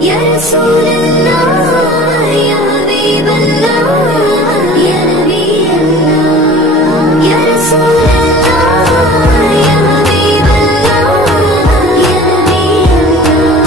या रसूल अल्लाह या हबीब अल्लाह या नबी अल्लाह या रसूल अल्लाह या हबीब अल्लाह या नबी अल्लाह।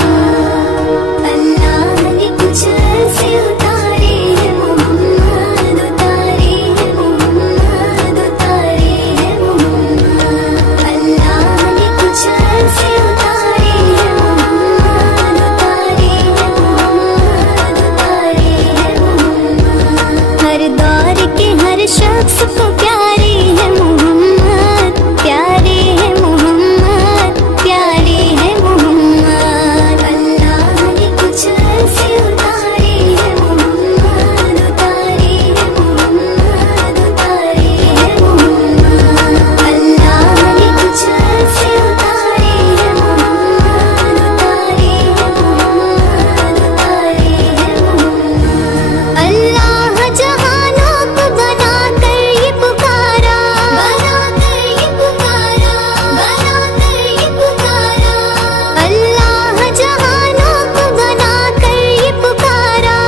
अल्लाह ने कुछ ऐसे उतारे हैं मोहम्मद, उतारे हैं मोहम्मद, उतारे हैं मोहम्मद। अल्लाह ने कुछ ऐसे उतारे हैं मोहम्मद, उतारे हैं मोहम्मद, उतारे हैं मोहम्मद। हर दौर के हर शख्स को प्यारे हैं मोहम्मद, प्यारे हैं मोहम्मद, प्यारे हैं मोहम्मद। अल्लाह ने कुछ ऐसे उतारे हैं मोहम्मद, उतारे हैं मोहम्मद, उतारे हैं मोहम्मद। अल्लाह ने कुछ ऐसे उतारे हैं मोहम्मद, उतारे हैं मोहम्मद, उतारे हैं मोहम्मद। अल्लाह जहानों को बनाकर ये पुकारा, बनाकर ये पुकारा, बनाकर ये पुकारा। अल्लाह जहानों को बनाकर ये पुकारा।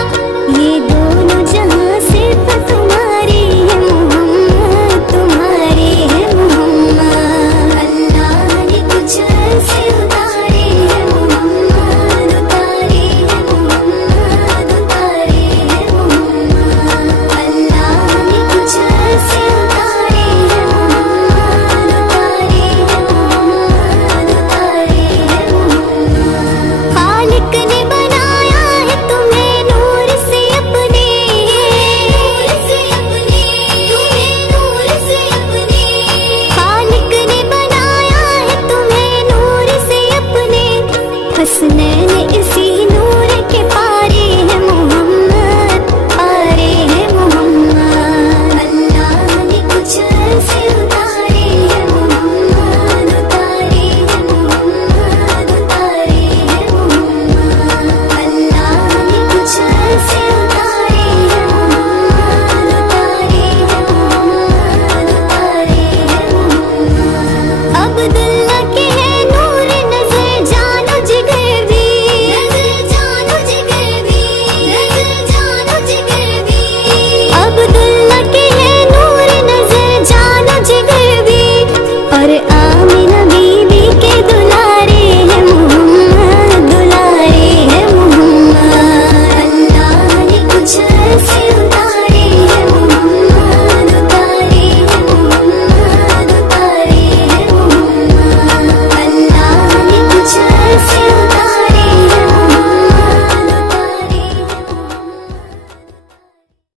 ये दोनों जहां सिर्फ तुम्हारे हैं मोहम्मद, तुम्हारे हैं मोहम्मद। अल्लाह ने कुछ ऐसे उतारे हैं मोहम्मद, उतारे हैं मोहम्मद, उतारे हैं मोहम्मद। अल्लाह ने कुछ ऐसे उतारे हैं मोहम्मद, उतारे हैं मोहम्मद, उतारे हैं मोहम्मद। खालिक ने बनाया है तुम्हें नूर से अपने, नूर से अपने, तुम्हें नूर से अपने। खालिक ने बनाया है तुम्हें नूर से अपने। हसनैन इसी नूर के पारे हैं मोहम्मद, पारे हैं मोहम्मद। अल्लाह ने कुछ ऐसे उतारे हैं मोहम्मद, उतारे हैं मोहम्मद, उतारे हैं मोहम्मद। अल्लाह ने कुछ ऐसे उतारे हैं मोहम्मद, उतारे हैं मोहम्मद, उतारे हैं मोहम्मद। अब्दुल्ला के है नूर नजर जानो जिगर भी, नजर जानो जिगर भी, नजर जानो जिगर भी। अब्दुल्ला के है नूर नजर जानो जिगर भी। और आमिना बीबी के